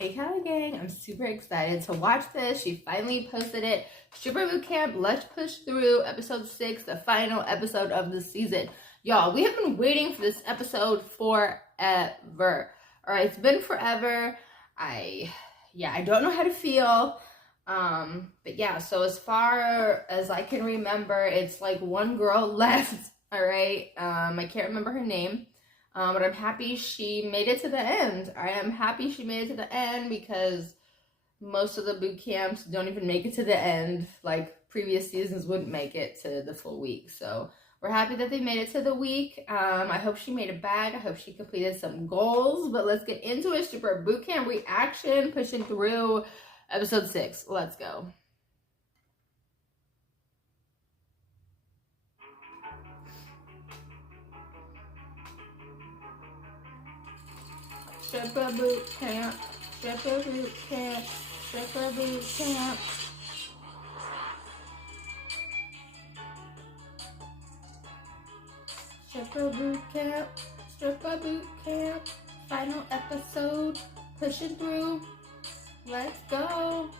Hey Cali gang, I'm super excited to watch this. She finally posted it. Stripper Boot Camp, let's push through episode 6, the final episode of the season. Y'all, we have been waiting for this episode forever. Alright, it's been forever. I don't know how to feel. But yeah, so as far as I can remember, it's like one girl left. Alright. I can't remember her name. But I'm happy she made it to the end. I am happy she made it to the end because most of the boot camps don't even make it to the end. Like previous seasons wouldn't make it to the full week. So we're happy that they made it to the week. I hope she made a bag. I hope she completed some goals. But let's get into it. Stripper boot camp reaction, pushing through episode 6. Let's go. Stripper boot camp, stripper boot camp, stripper boot camp. Stripper boot camp, stripper boot camp. Final episode, pushing through. Let's go.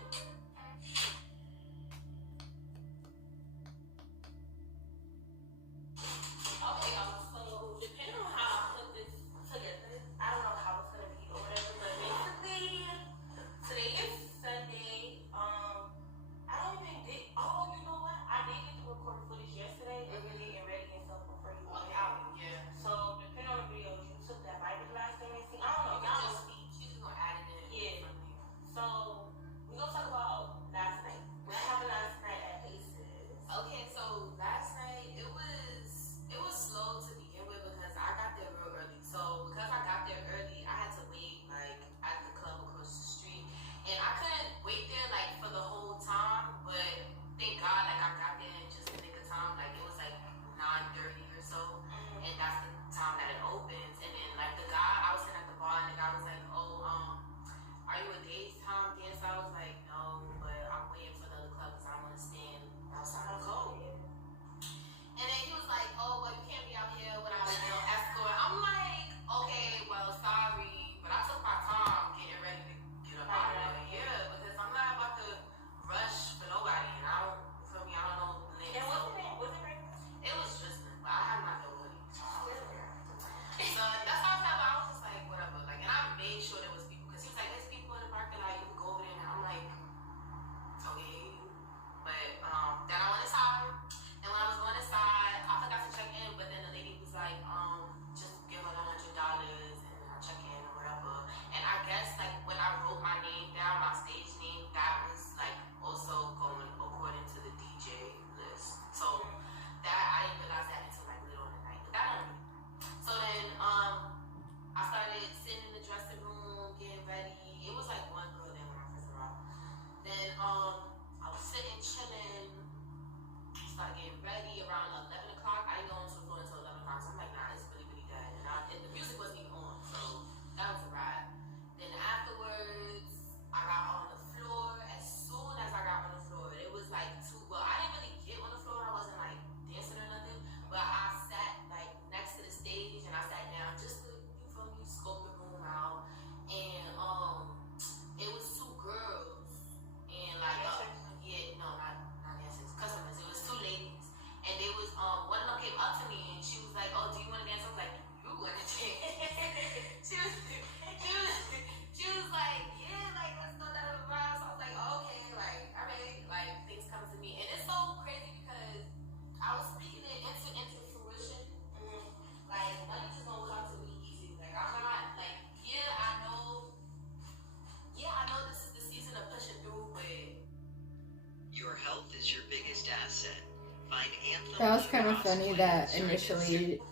That was kind of funny that initially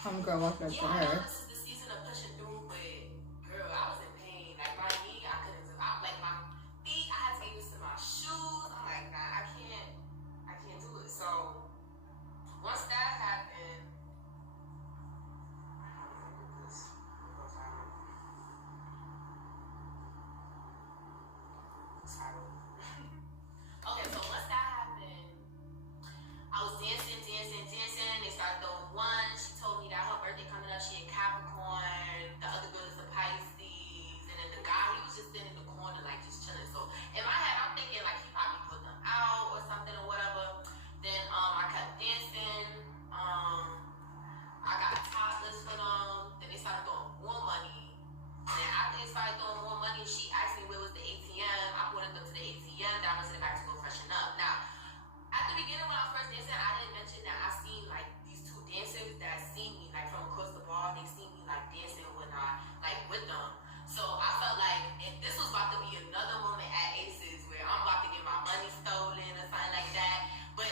homegirl walked up to her. started throwing more money. She asked me where was the ATM. I brought them to the ATM. Then I went to the back to go freshen up. Now, at the beginning when I first danced, I didn't mention that I seen like these two dancers that seen me like from across the bar. They seen me like dancing and whatnot, like with them. So I felt like if this was about to be another moment at Aces where I'm about to get my money stolen or something like that. But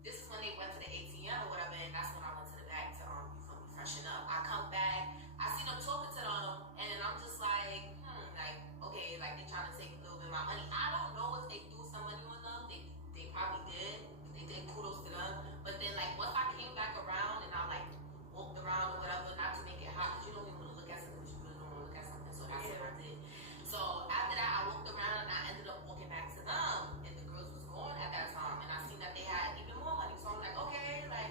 this is when they went to the ATM or whatever, and that's when I went to the back to you feel me, freshen up. I come back, I see them talking to them, and then I'm just like, like, okay, like they trying to take a little bit of my money. I don't know if they threw some money on them. They probably did. They did, kudos to them. But then like once I came back around and I like walked around or whatever, not to make it hot, because you don't even want to look at something, you really don't want to look at something. So that's what I did. So after that, I walked around and I ended up walking back to them, and the girls was gone at that time, and I seen that they had even more money. So I'm like, okay, like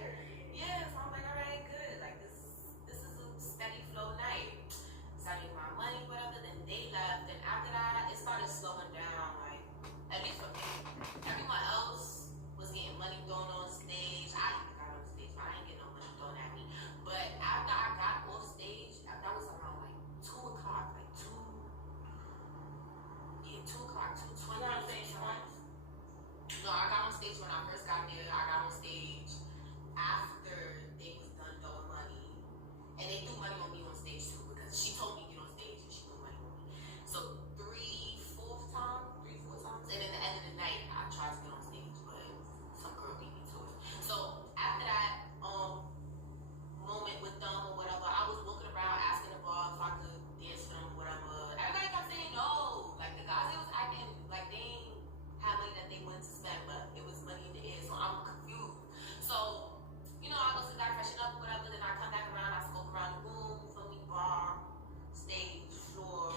yeah. So I'm like, all right, good. Like this is a steady flow night. So I made my money, whatever. Then they left, and after that, it started slowing down. Like at least for me, everyone else was getting money thrown on stage. I even got on stage, but I ain't getting no money thrown at me. But after I got off stage, that was around like 2 o'clock, like 2 o'clock, 2:20. You on stage once? No, I got on stage when I first got there. I got on stage after they was done throwing money. And they threw money on me on stage too, because she told me to get on stage and she threw money on me. So 3-4 times. And then the end of the night, I tried to get on stage, but some girl beat me to it. So after that moment with them or whatever, I was looking around asking the bar if I could dance for them or whatever. Everybody kept saying no. Like the guys, they was acting like they ain't had money that they wanted to spend, but it was money in the air. So I'm confused. So, you know, I go to the guy freshen up or whatever, then I come back around, I smoke around the room, for me, bar, stage, floor.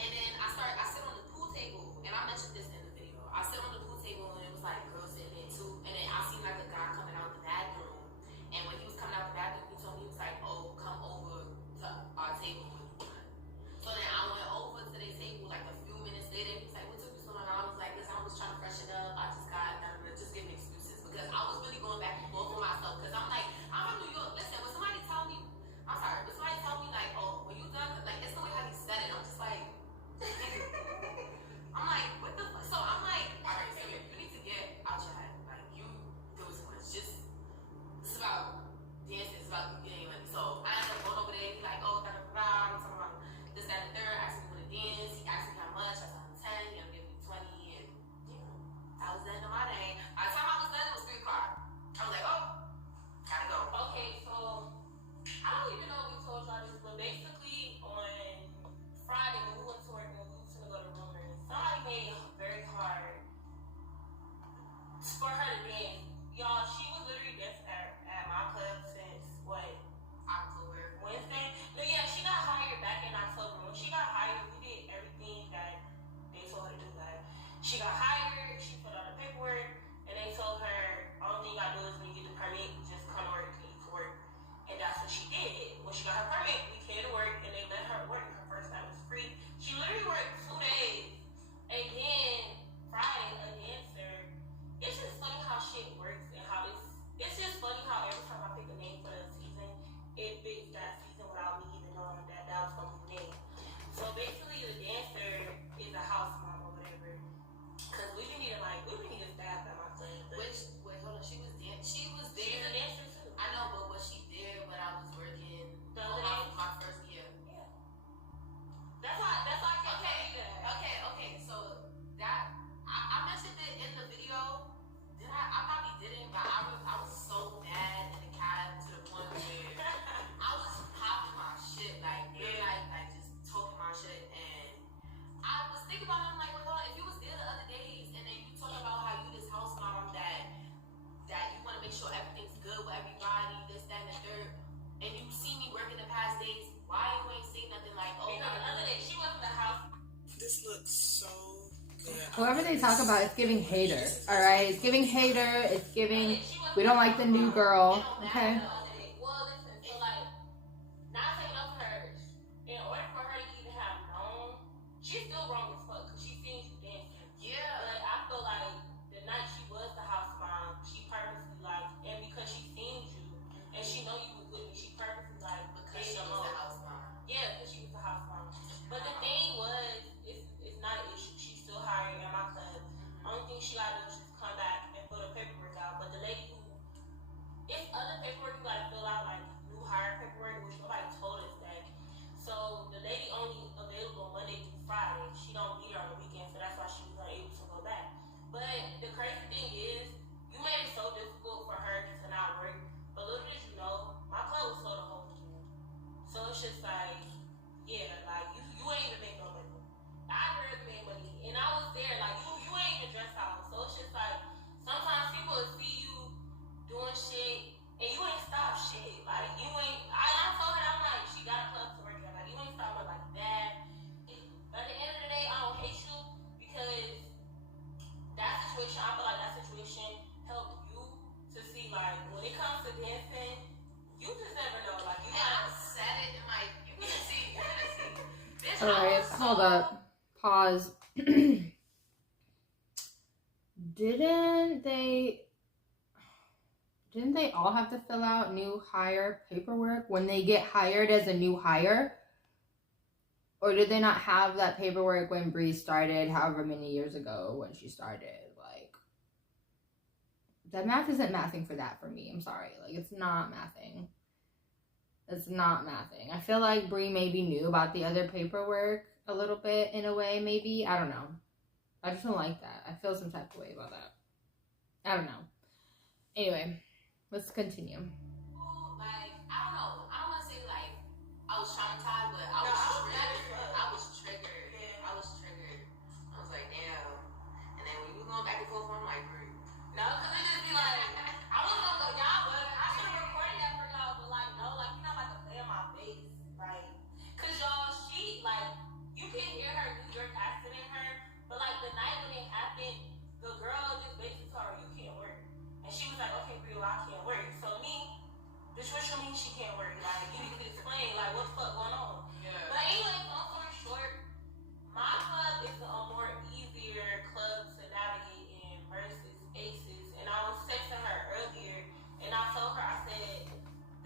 And then I sit on the pool table, and I mentioned this in the video. I sit on the pool table, and it was like girls sitting there too. And then I seen like a guy coming out the bathroom. And when he was coming out the bathroom, he told me, he was like, oh, come over to our table. So then I went over to their table like a few minutes later. He was like, what took you so long? I was like, listen, I was trying to freshen up. I just got, just give me excuses. Because I was really going back and forth for myself. Because I'm like, I'm from New York. Listen, when somebody tell me, I'm sorry, when somebody tell me like, oh, when you done, like, it's the way how he said it. I'm just like, I'm like, what the fuck? So I'm like, all right, so you need to get out your head. Like, you do too much. Just, it's about dancing. It's about you getting money. So I ended up going over there. He's like, oh, I'm talking about this, that, and the third. Asked me to dance. He asked me how much. I told him 10. He gonna give me 20. And that was the end of my day. By the time I was done, it was 3 o'clock. I was like, oh, gotta go. Okay, so I don't even know if we told y'all this, but basically on Friday when we went to work and we was gonna go to Rumors, somebody made it very hard for her to dance. Y'all, she was literally dancing at my club since what? October. Wednesday? But yeah, she got hired back in October. When she got hired, we did everything that they told her to do. Like, she got hired, she put out the paperwork, and they told her, only thing you gotta do is when you get the permit, just come to work and you can work. And that's what she did. When she got her permit, we came to work and they let her work. Her first time was free. She literally worked 2 days. And then Friday, a dancer. It's just funny how shit works and how it's just funny how every time I pick a name for the season, it fits that season without me even knowing that was gonna be the name. So basically the dancer is a house mom or whatever. Cause we been needing staff at my club. Wait, hold on. She was there. She's a dancer too. I know, but was she there when I was working The other day? my first year? Yeah. That's why I can't tell you that. Okay. So that I mentioned it in the video. Did I probably didn't, but I was so mad in the cab to the point where I was popping my shit, like just talking my shit, and I was thinking about it. I'm like, well, if you was there the other days, and then you talk about how you this house mom that you want to make sure everything's good with everybody, this, that, and the third, and you see me working the past days, why you ain't say nothing like, oh, Because the other day she went to the house. This looks so good. Whoever they talk about, it's giving hater. All right, it's giving hater. It's giving. We don't like the new girl. Okay. Well, listen. So like, not taking up her. In order for her to even have known, she's still wrong as fuck because she seen you dancing. yeah. But I feel like the night she was the house mom, she purposely like, and because she seen you and she know you was with me, she purposely like Because she was the house mom. Yeah, because she was the house mom. All right, hold up. Pause. Didn't they all have to fill out new hire paperwork when they get hired as a new hire? Or did they not have that paperwork when Bree started however many years ago when she started? Like, that math isn't mathing for that for me. I'm sorry. Like, it's not mathing. It's not mathing. I feel like Bree maybe knew about the other paperwork a little bit in a way, maybe. I don't know. I just don't like that. I feel some type of way about that. I don't know. Anyway, let's continue. Like, I don't know. I don't want to say, like, I was traumatized, but I was triggered. I was triggered. Yeah. I was triggered. I was like, damn. And then when we were going back and forth, I'm like, Bree. No, because it just be like, I was gonna go, y'all, but I should have recorded that for y'all, but like, no, like, you're not about to play in my face. Like, because y'all, she, like, you can hear her New York accent in her, but like, the night when it happened, the girl just basically told her, you can't work. And she was like, okay, Brie, well, I can't work. So me, bitch, what you mean she can't work? Like, you need to explain, like, what the fuck going on? Yeah. But anyway, long story short, my club is a more easier club to navigate in versus Aces. And I was texting her earlier, and I told her, I said,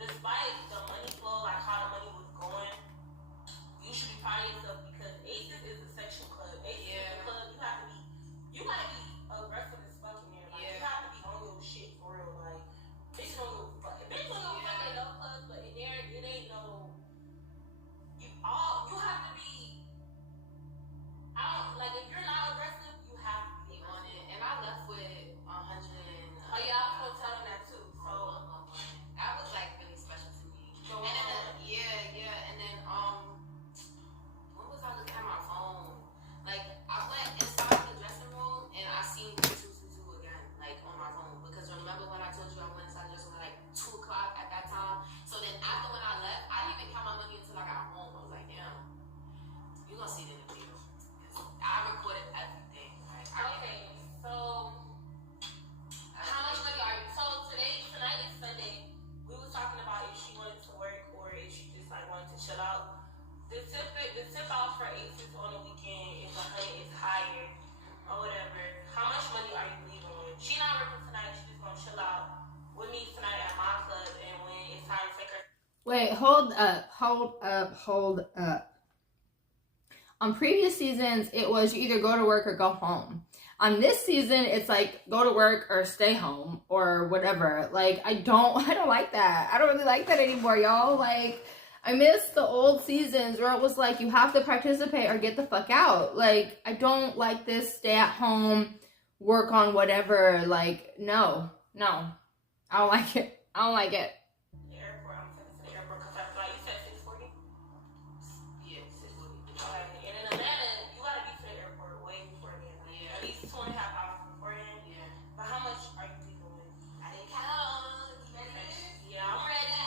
despite the money flow, like how the money was going, you should be proud of yourself because Aces is a section club. Aces is a club, you gotta be aggressive as fuck in there. Like, you have to be on your shit for real. Like, bitch don't give a fuck. Bitch don't give a fuck at no clubs, but in there, it ain't no. You have to be. Like, if you're not aggressive, you have to be on it. And I left with 100. Oh yeah, I was gonna tell them that too. So that was like really special to me. So, and then and then when was I looking at my phone? Like, I went inside the dressing room and I seen 222 again, like on my phone. Because remember when I told you I went inside the dressing room at like 2 o'clock at that time? So then after when I left, I didn't even count my money until I got home. I was like, damn, you gonna see it in the video. I recorded everything. Right? okay, so how much money are you? So tonight is Sunday. We was talking about if she wanted to work or if she just like wanted to chill out. The tip off for Aces on the weekend is is higher or whatever. How much money are you leaving with? She not working tonight. She just gonna chill out with me tonight at my club, and when it's time to take her. Wait, hold up. On previous seasons, it was you either go to work or go home. On this season, it's like go to work or stay home or whatever. Like, I don't like that. I don't really like that anymore, y'all. Like, I miss the old seasons where it was like you have to participate or get the fuck out. Like, I don't like this stay at home, work on whatever. Like, no. I don't like it. The airport, I'm taking to the airport because I fly. You said 6:40? Yeah, 6:40. Okay, and in Atlanta, you gotta be to the airport way before then. Like, at least 2.5 hours beforehand. Yeah. But how much are you leaving with? I didn't count. You ready? Yeah, I'm ready.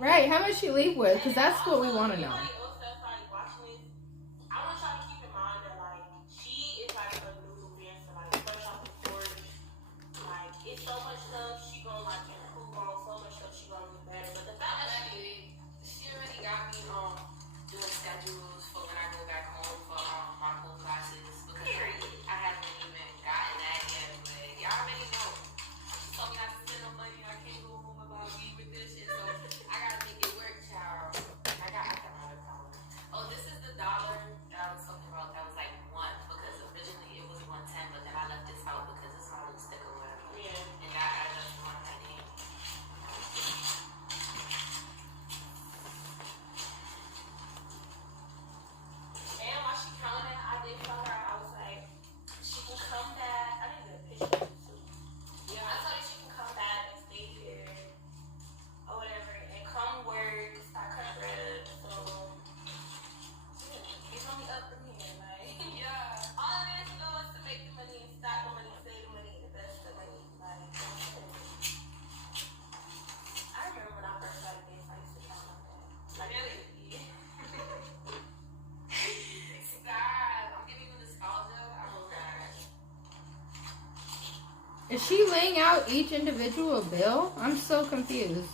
Right, how much you leave with? Because that's what we want to know. Anybody else that's like watching this, I want y'all to keep in mind that like she is like a new dancer, like fresh off the court. Like, it's so much stuff she gonna like improve on, so much stuff she gonna do better. But the fact that She already got me doing schedules for when I go back home for my whole classes because I haven't even gotten that yet. But y'all already know. She told me not to spend no money. I can't go home about me with this shit. So I gotta make it work, child. I got another problem. Oh, this is the dollar that I was talking about. That was like 1 because originally it was 110, but then I left this out because it's my little sticker or whatever. yeah. And that I just want that in. And while she counting, I did tell her, I was like, she can come back. I didn't get a picture too. Yeah, I told her she can come back and stay here or whatever and come work, stack her bread. So yeah, it's only up from here, like Yeah. all it is to do is to make the money and stack the money, save the money, invest the money. Like, that's it. I remember when I first started this, I used to count like that. Like, Really? God, I'm giving you nostalgia. I'm glad. Is she laying out each individual bill? I'm so confused.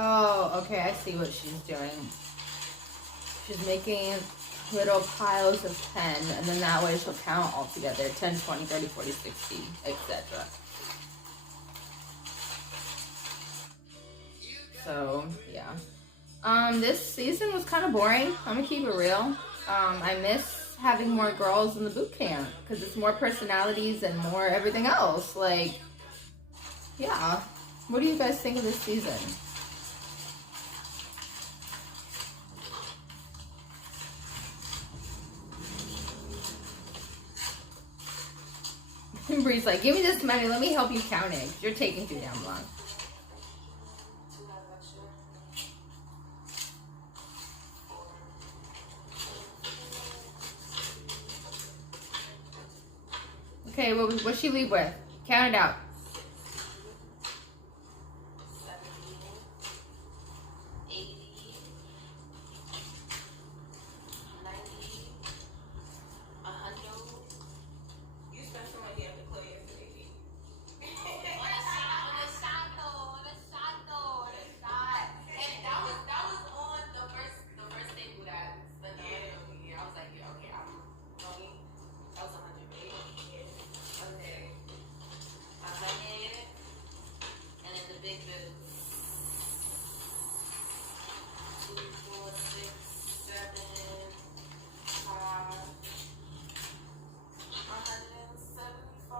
Oh, okay, I see what she's doing. She's making little piles of 10, and then that way she'll count all together. 10, 20, 30, 40, 60, etc. So, yeah. This season was kind of boring. I'm gonna keep it real. I miss having more girls in the boot camp because it's more personalities and more everything else. Like, yeah. What do you guys think of this season? Bree's like, give me this money, let me help you count it. You're taking too damn long. Okay, what'd she leave with? Count it out. 70, 80, 90, 100. You spent some money at the club yesterday. And that was on the first table that spent the money on me. I was like, yeah, okay, I'm going. That was 100, right? Okay. 100. And then the big bill. 2, 4, 6, 7, 5. 175.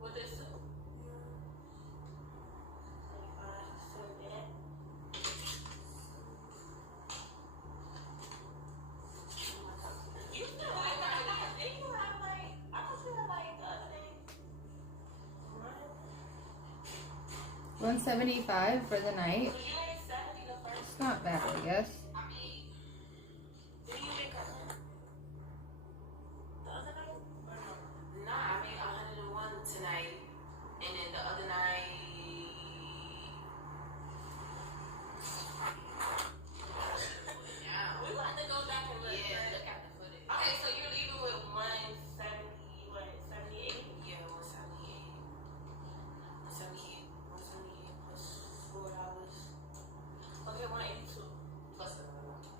What is it? 25, you still like that? Didn't you have like, I don't feel like the other day. 175 for the night. So you made 70 the first. It's not bad, I guess. I mean, Did you make 100 the other night? Or no? nah, I made 101 tonight. And then the other night. Yeah. We want to go back and look. Yeah, But- look at the footage. Okay, so you're leaving with 170, what, 78? Yeah, 178. 178. 178 plus $4. Okay, 182. Plus the 180.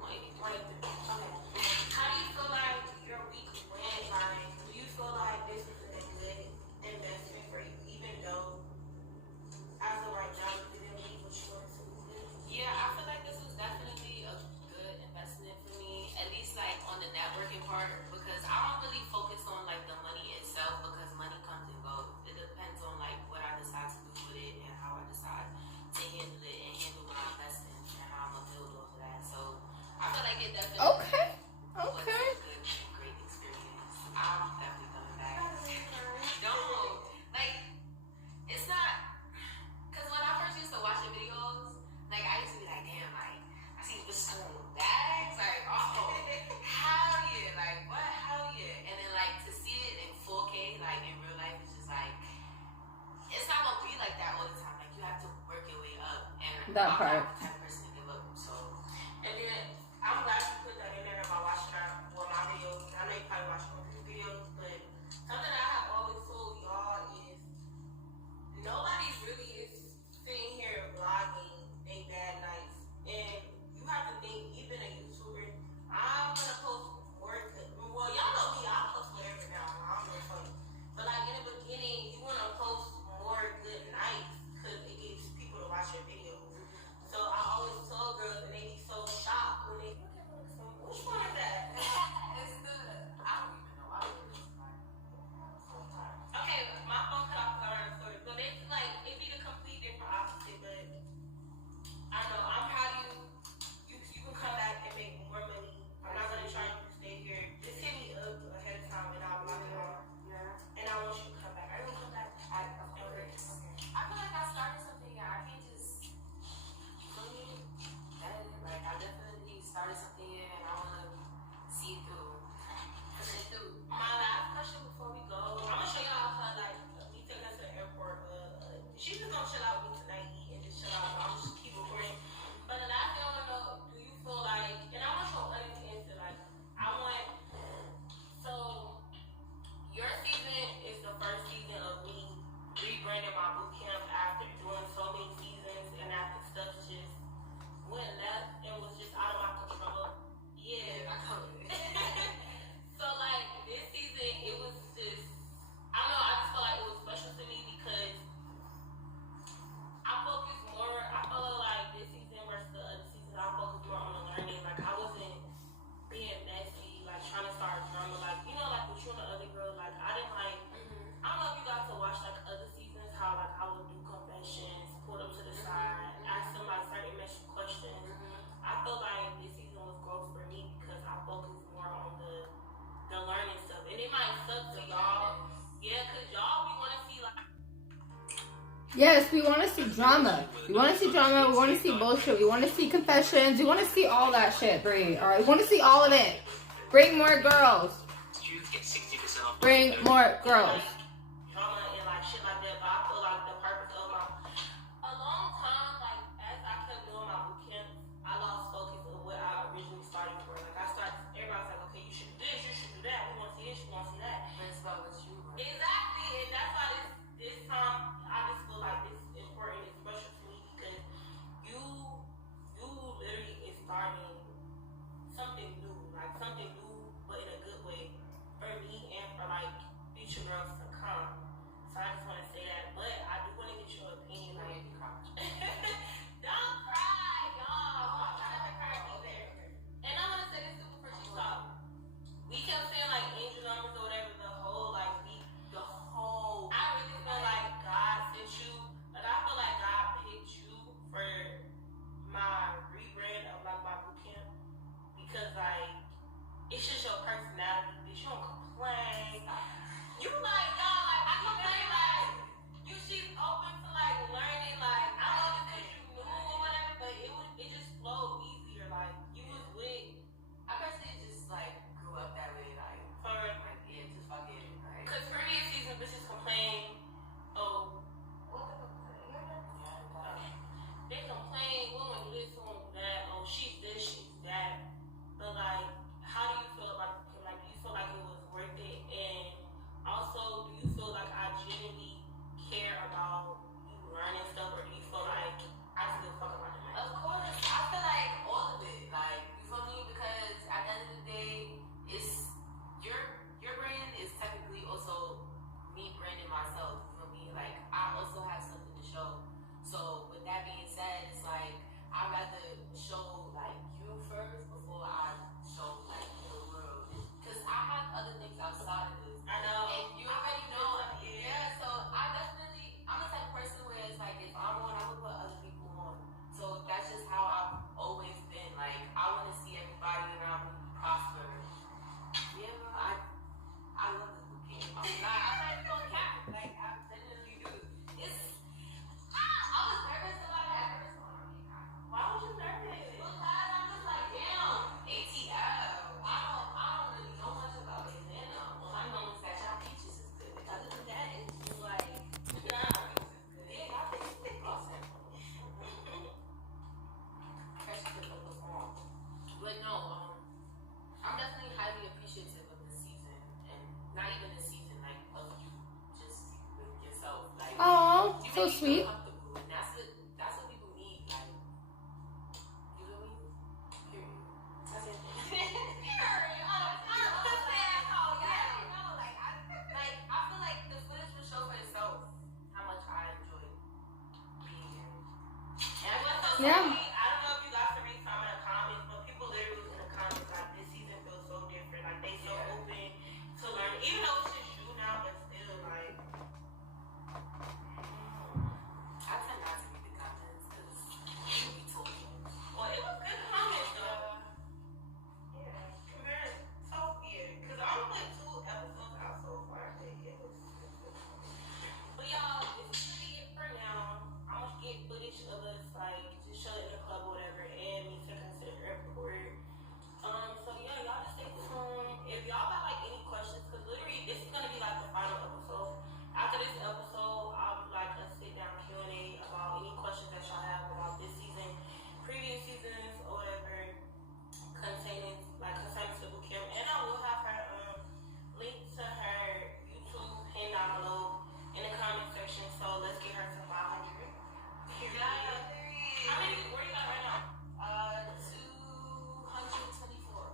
183. Okay. How do you feel like your week went? Like, do you feel like this is a good investment for you, even though as of right now you didn't leave what you wanted to leave? Yeah, I feel like this was definitely a good investment for me, at least like on the networking part, because I don't really focus on like the money itself because money comes and goes. It depends on like what I decide to do with it and how I decide to handle it and handle my investments and how I'm gonna build off of that. So I feel like it definitely Okay. was Okay. a good, great experience. I'm definitely coming back. Don't like it's not because when I first used to watch your videos, like I used to be like, damn, like I see this school bags, like oh hell yeah, like what hell yeah, and then like to see it in 4K, like in real life, it's just like it's not gonna be like that all the time. Like you have to work your way up, and That I'm part. not the type of person to give up. So And then I'm glad you put that in there about watching my videos. I know you probably watch more videos, but something that I have always told y'all is nobody really is sitting here vlogging they bad nights. And you have to think, even a YouTuber, I'm gonna post more. Well, y'all know me, I post whatever now. I'm really funny. But like in the beginning, you wanna post more good nights because it gives people to watch your videos. So I Yes, we want to see drama. We want to see drama. We want to see bullshit. We want to see confessions. We want to see all that shit, Brie. All right, we want to see all of it. Bring more girls. Bring more girls. Drama and like shit like that. But I feel like the purpose of a long time, like as I kept doing my boot camp, I lost focus of what I originally started for. Like I started, everybody's like, okay, you should do this, you should do that. We want to see this, we want to see that. But it's about what you want. Exactly, and that's why this time I just feel like it's important, it's special to me because you literally is starting something new, like something new, but in a good way for me and for like future girls to come. So I just want to say that, but I do want to get your opinion. Like, don't cry, y'all. I'm trying to cry either. And I want to say this too before she stopped. We kept saying like angel numbers or whatever the whole like week. I really feel like God sent you. Like I feel like God picked you for my rebrand of like my boot camp because like it's just your personality. Bitch, you don't complain. You like y'all like I complain like you she's open to like learning like I love it because you knew or whatever, but it just flowed easier. Like you was with I personally just like grew up that way, like for yeah, just fucking like. because previous season bitches complain. Oh, they complain, we want to do this, we want to do that. Oh, she's this, she's that. But like, how do you feel about it? Like, do you feel like it was worth it? And also, do you feel like I genuinely care about you learning stuff, or do you feel like I just give a fuck about it? Of course, I feel like all of it. Like, you feel me? Because at the end of the day, it's your brand is technically also me branding myself. You feel me? Like, I also have something to show. So with that being said, it's like I'd rather show like you first before I show like the world. Because I have other things outside of this. I know. And you already know. Yeah, so I'm the type of person where it's like if I'm on, I would put other people on. So that's just how I've always been. Like I want to see everybody around me prosper. Yeah, bro, I love this boot camp. I'm not even gonna cap. Like I genuinely do. I was nervous about it at first. Why was you nervous? Because I'm just like, damn, ATL. I don't really know much about it. Then all I know is that y'all peaches is good. Other than that, it's just like, yeah, y'all think it's awesome. Fresh to the perform. But no, I'm definitely highly appreciative of this season, and not even this season, like of you, just with yourself, like. Oh, You so make me feel sweet. comfortable, and that's what people need, like, you feel me? Period. That's it. I feel like the footage will show for itself how much I enjoy being here. And what's so Yeah. funny, I don't know if you guys can read some of the comments, but people literally in the comments like this season feels so different. Like they so open to learn, even though it's just you now, but still like. I tend not to read the comments because you be talking. Well, it was good comments though. Yeah, compared so because I only put 2 episodes out so far. It was good. But y'all, this is really it for now. I'm gonna get footage of us like just show it in the club or whatever, and me taking us to the airport. So yeah, y'all just stay tuned. If y'all got like any questions, because literally this is gonna be like the final episode. After this episode, I'll do like a sit down Q&A about any questions that y'all have about this season, previous seasons, or whatever concerning the boot camp. And I will have her link to her YouTube pinned down below in the comment section. So let's get her to 500. How many? Where you got right now? 224.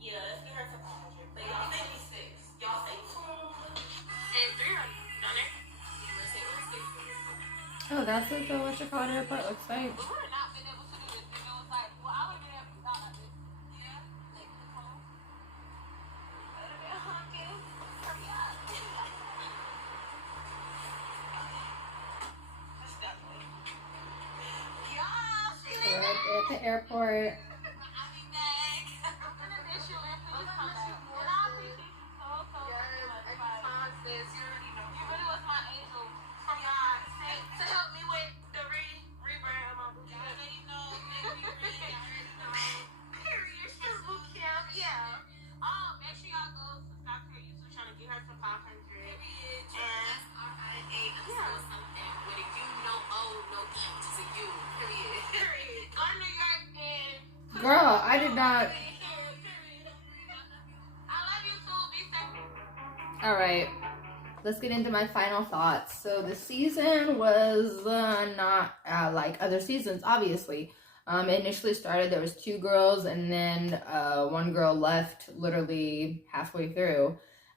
Yeah, let's get her to 500. But Y'all y'all stay stay tuned. And 300 down there. Oh, that's what the what you call it airport looks like. But we're not been able to do this. If it was like, well, I would have been able to do that. Yeah, like the phone. Better be honking. Hurry up. That's definitely. Y'all, she We're right there at the airport. I'll be back. I'm gonna miss you and please come back. And I appreciate you so much. You really was my angel from God. to help me with the rebrand of my boot camp. Period. Still boot camp. Yeah. Make sure y'all go subscribe to her YouTube channel. Get her some 500. And something with a U, no O, no E, just a U. period. Go to New York and Girl, I did not. I love you too. Be safe. All right, let's get into my final thoughts. So the season was not like other seasons, obviously. It initially started, there was 2 girls, and then 1 girl left literally halfway through,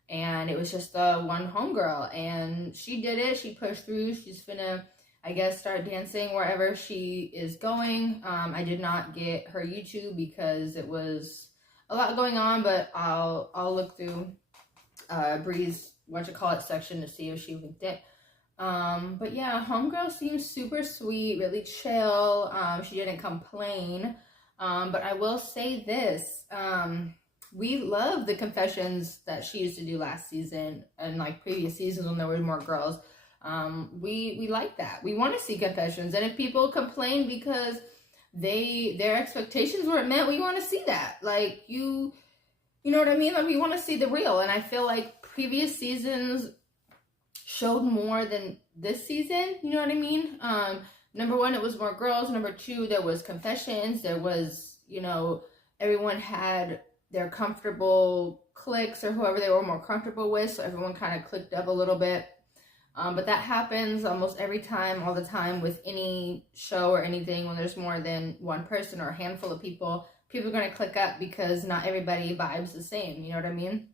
and it was just one homegirl, and she did it. She pushed through. She's finna, I guess, start dancing wherever she is going. I did not get her YouTube because it was a lot going on, but I'll look through Bree's section to see if she linked it. But yeah, homegirl seems super sweet, really chill. She didn't complain. But I will say this, we love the confessions that she used to do last season and like previous seasons when there were more girls. We like that. We want to see confessions, and if people complain because their expectations weren't met, we want to see that. Like, you know what I mean? Like, we want to see the real, and I feel like previous seasons showed more than this season, you know what I mean? Number 1, it was more girls. Number 2, there was confessions. There was, everyone had their comfortable cliques or whoever they were more comfortable with, so everyone kind of clicked up a little bit. But that happens almost every time, all the time, with any show or anything. When there's more than one person or a handful of people are going to click up because not everybody vibes the same, you know what I mean?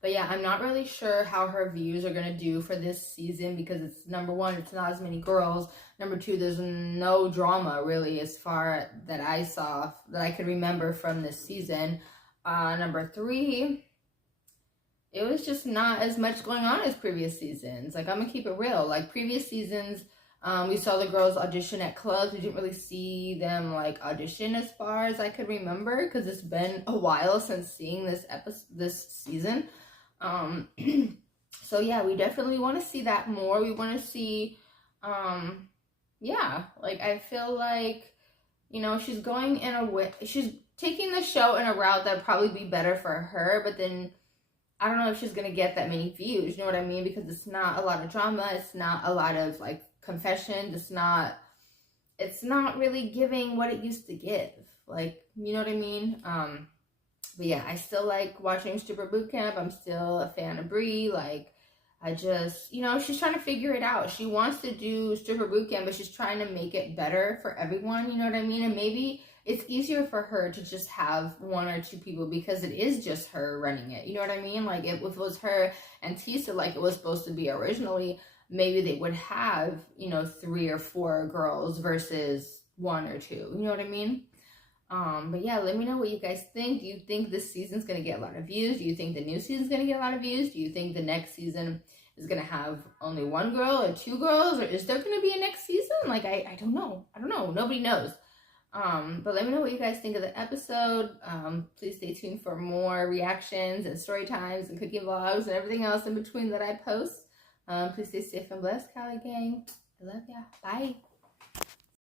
But yeah, I'm not really sure how her views are going to do for this season because it's, number 1, it's not as many girls. Number 2, there's no drama really as far that I saw, that I could remember from this season. Number 3, it was just not as much going on as previous seasons. Like, I'm going to keep it real. Like, previous seasons, we saw the girls audition at clubs. We didn't really see them, like, audition as far as I could remember because it's been a while since seeing this season. So yeah, we definitely want to see that more. We want to see, yeah, like, I feel like, she's going in a way, she's taking the show in a route that would probably be better for her, but then I don't know if she's going to get that many views, you know what I mean? Because it's not a lot of drama. It's not a lot of, like, confessions. It's not really giving what it used to give. Like, you know what I mean? But yeah, I still like watching Stripper Boot Camp. I'm still a fan of Bree. Like, I just, she's trying to figure it out. She wants to do Stripper Boot Camp, but she's trying to make it better for everyone, you know what I mean? And maybe it's easier for her to just have 1 or 2 people because it is just her running it, you know what I mean? Like, if it was her and Tisa like it was supposed to be originally, maybe they would have, 3 or 4 girls versus 1 or 2, you know what I mean? But yeah, let me know what you guys think. Do you think this season's going to get a lot of views? Do you think the new season's going to get a lot of views? Do you think the next season is going to have only 1 girl or 2 girls? Or is there going to be a next season? Like, I don't know. Nobody knows. But let me know what you guys think of the episode. Please stay tuned for more reactions and story times and cooking vlogs and everything else in between that I post. Please stay safe and blessed, Cali gang. I love ya. Bye.